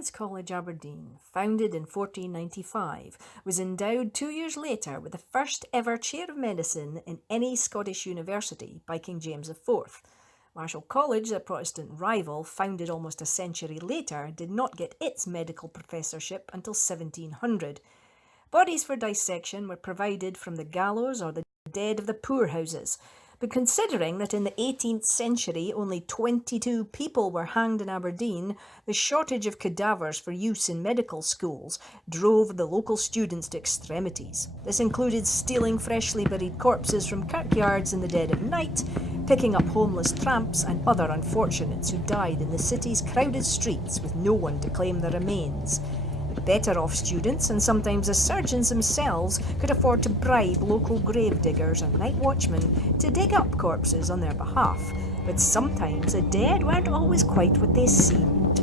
King's College, Aberdeen, founded in 1495, was endowed 2 years later with the first ever chair of medicine in any Scottish university by King James IV. Marischal College, a Protestant rival, founded almost a century later, did not get its medical professorship until 1700. Bodies for dissection were provided from the gallows or the dead of the poorhouses. But considering that in the 18th century only 22 people were hanged in Aberdeen, the shortage of cadavers for use in medical schools drove the local students to extremities. This included stealing freshly buried corpses from kirkyards in the dead of night, picking up homeless tramps and other unfortunates who died in the city's crowded streets with no one to claim their remains. Better-off students, and sometimes the surgeons themselves, could afford to bribe local grave diggers or night watchmen to dig up corpses on their behalf, but sometimes the dead weren't always quite what they seemed.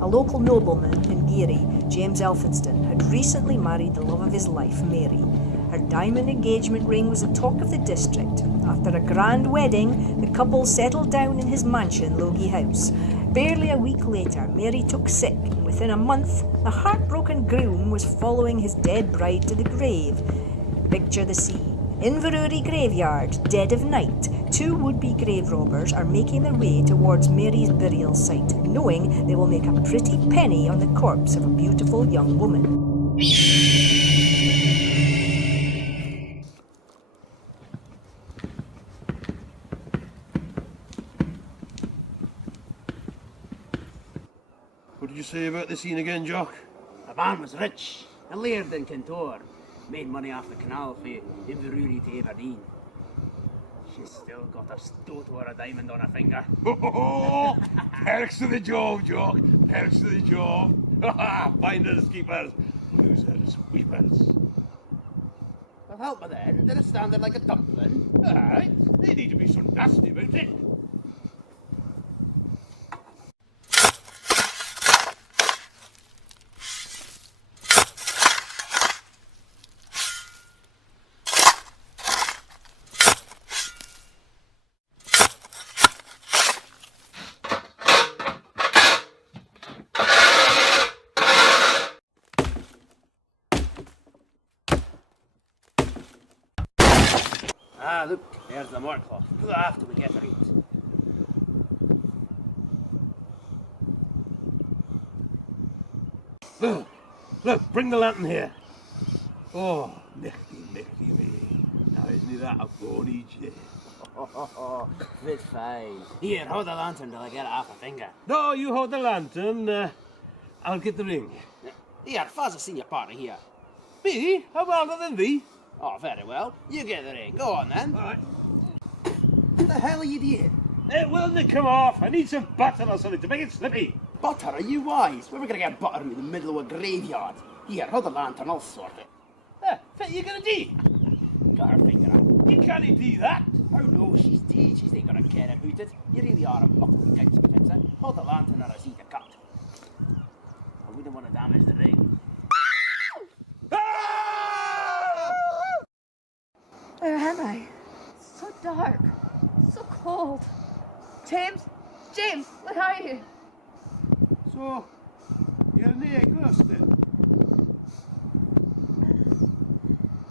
A local nobleman in Geary, James Elphinstone, had recently married the love of his life, Mary. Her diamond engagement ring was the talk of the district. After a grand wedding, the couple settled down in his mansion, Logie House. Barely a week later, Mary took sick, and within a month, the heartbroken groom was following his dead bride to the grave. Picture the scene. Inverurie graveyard, dead of night, two would-be grave robbers are making their way towards Mary's burial site, knowing they will make a pretty penny on the corpse of a beautiful young woman. What did you say about the scene again, Jock? The man was rich, a laird in Kintor. Made money off the canal for Inverurie to Aberdeen. She's still got a stoat or a diamond on her finger. Oh, perks to the job, Jock. Perks to the job. Finders, keepers, losers, weepers. Well, help me then. Did it stand there like a dumpling? Alright, they need to be so nasty about it. Ah, look, there's the mark cloth. Go after we get to it. Look, bring the lantern here. Oh, nichty me. Now isn't he that a bony jay? It's fine. Here, hold the lantern till I get it off a finger. No, you hold the lantern. I'll get the ring. Here, Fuzz has seen your partner here. Me? I'm older than thee. Oh, very well. You get the ring. Go on then. All right. What the hell are you doing? It will not come off. I need some butter or something to make it slippy. Butter? Are you wise? Where are we going to get butter in the middle of a graveyard? Here, hold the lantern, I'll sort it. What you gonna do? Got her finger up. You can't do that. Oh no, she's dead. She's not going to care about it. You really are a muckle gangster, Vincent. Hold the lantern or I see the cut. I wouldn't want to damage the ring. Where am I? It's so dark. So cold. James? James, where are you? So, you're near ghost then?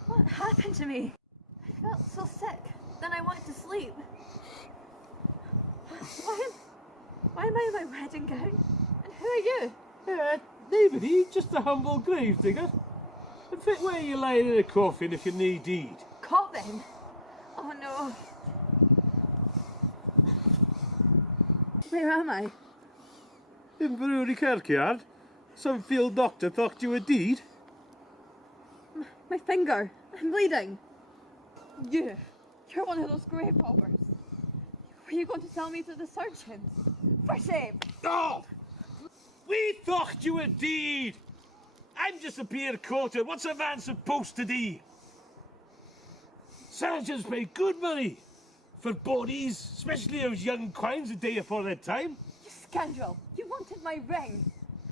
What happened to me? I felt so sick. Then I wanted to sleep. Why am I in my wedding gown? And who are you? Nobody, just a humble grave digger. And fit where you lying in a coffin if you need deed. Coffin? Oh no. Where am I? In Inverurie kirkyard. Some field doctor thought you were deed. My finger. I'm bleeding. You're one of those grave robbers. Were you going to tell me to the surgeons? For shame. Oh! We thought you were deed. I'm just a beer coater. What's a man supposed to do? Surgeons pay good money for bodies, especially those young quines a day afore their time. You scoundrel! You wanted my ring!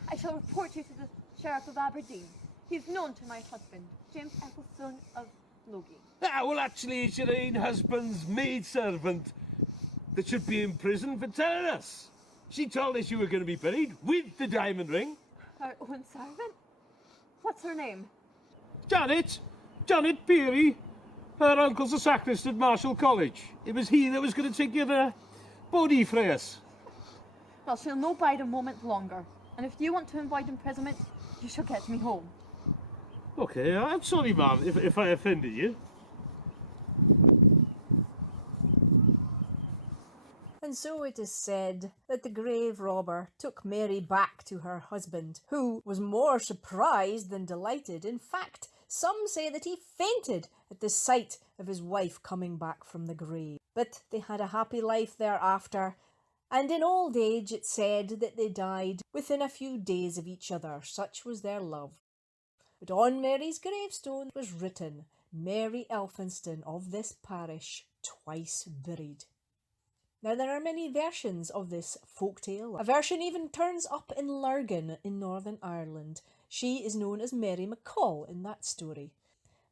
I shall report you to the Sheriff of Aberdeen. He is known to my husband, James Elphinstone of Logie. Ah, well, actually, it's your own husband's maidservant that should be in prison for telling us. She told us you were going to be buried with the diamond ring. Our own servant? What's her name? Janet Peary. Her uncle's a sacrist at Marshall College. It was he that was going to take your body for us. Well, she'll no bide a moment longer. And if you want to avoid imprisonment, you shall get me home. Okay, I'm sorry, ma'am, if I offended you. And so it is said that the grave robber took Mary back to her husband, who was more surprised than delighted. In fact, some say that he fainted at the sight of his wife coming back from the grave. But they had a happy life thereafter, and in old age it said that they died within a few days of each other. Such was their love. But on Mary's gravestone was written, Mary Elphinstone of this parish, twice buried. Now there are many versions of this folktale. A version even turns up in Lurgan in Northern Ireland. She is known as Mary McCall in that story.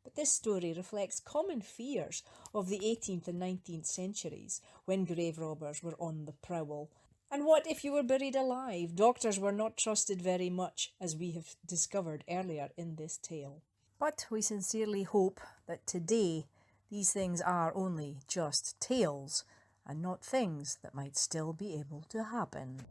But this story reflects common fears of the 18th and 19th centuries when grave robbers were on the prowl. And what if you were buried alive? Doctors were not trusted very much, as we have discovered earlier in this tale. But we sincerely hope that today these things are only just tales, and not things that might still be able to happen.